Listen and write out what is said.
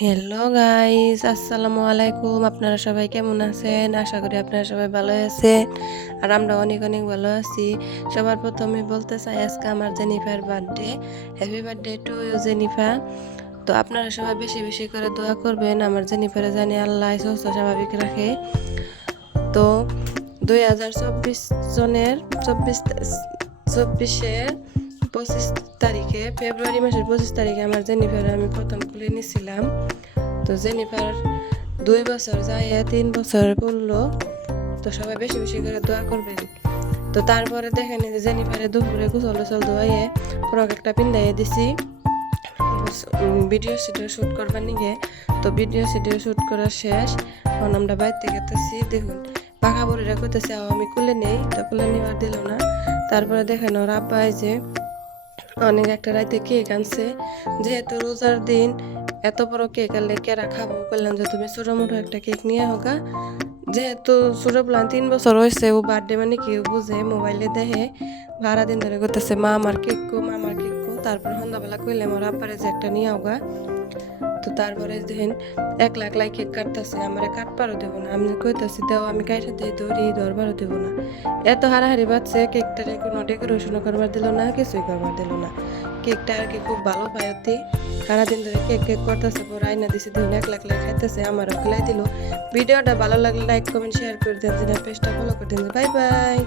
Hello guys, আসসালামু আলাইকুম। আপনারা সবাই কেমন আছেন? আশা করি আপনারা সবাই ভালো আছেন। আর আমরা অনেক অনেক ভালো আছি। সবার প্রথমে বলতে চাই আজকে আমার Jennifer birthday. Happy birthday to you Jennifer. তো আপনারা সবাই বেশি বেশি করে দোয়া করবেন আমার জেনিফারে জানি আল্লাহ সুস্থ স্বাভাবিক রাখে। তো 2024 জনের চব্বিশের 25 তারিখে, ফেব্রুয়ারি মাসের 25 তারিখে আমার জেনিফার আমি প্রথম খুলে নিয়েছিলাম। তো জেনিফার 2 বছর যায় 3 বছর পড়লো। তো সবাই বেশি বেশি করে দোয়া করবেন। তো তারপরে দেখেন যে জেনিফারে দুপুরে গোসল ধোয়াইয়ে ফ্রক একটা পিন্দাইয়ে দিছি ভিডিও সিডিও শ্যুট করবার নিগে। তো ভিডিও সিডিও শ্যুট করা শেষ, এখন আমরা বাইরে গেতেছি। দেখুন পাখা বড়িরা করতেছে আমি কুলে নেই, তো কুলে নেওয়ার দিল না। তারপরে দেখেন ওর আব্বা যে অনেক একটা রাইতে কেক আনছে, যেহেতু রোজার দিন এত বড় কেক আনলে কেরা খাবো, বললাম যে তুমি ছোটো মোটো একটা কেক নিয়ে হোগা। যেহেতু ছোটো প্লান 3 বছর হয়েছে, ও বার্থডে মানে কেউ বুঝে, মোবাইলে দেখে ভাড়া দিন ধরে করতেছে মা আমার কেক কো, মা আমার কেক কো। তারপর সন্ধ্যাবেলা কইলে আমার আব্বারে যে একটা নিয়ে হোগা। তো তারপরে দেখেন একলা কেক কাটতেছে, আমার কাটপারও দেবো না। আমি কইতেছি দেও, আমি কাইটে দিই দৌড়ি দরবারও দেবো না। এত হারাহারি বাচ্চা, কেকটারে কোনো ডেকোরেশনও করবার দিল না, কিছুই করবার দিল না। কেকটা আর কি খুব ভালো পায় অতি, সারাদিন ধরে কেক করতেছে। পর আইনা দিছে, দিন একলা খাইতেছে, আমারও খেলাই দিল। ভিডিওটা ভালো লাগলে লাইক কমেন্ট শেয়ার করে দেন, পেজটা ফলো করে দেন। Bye bye.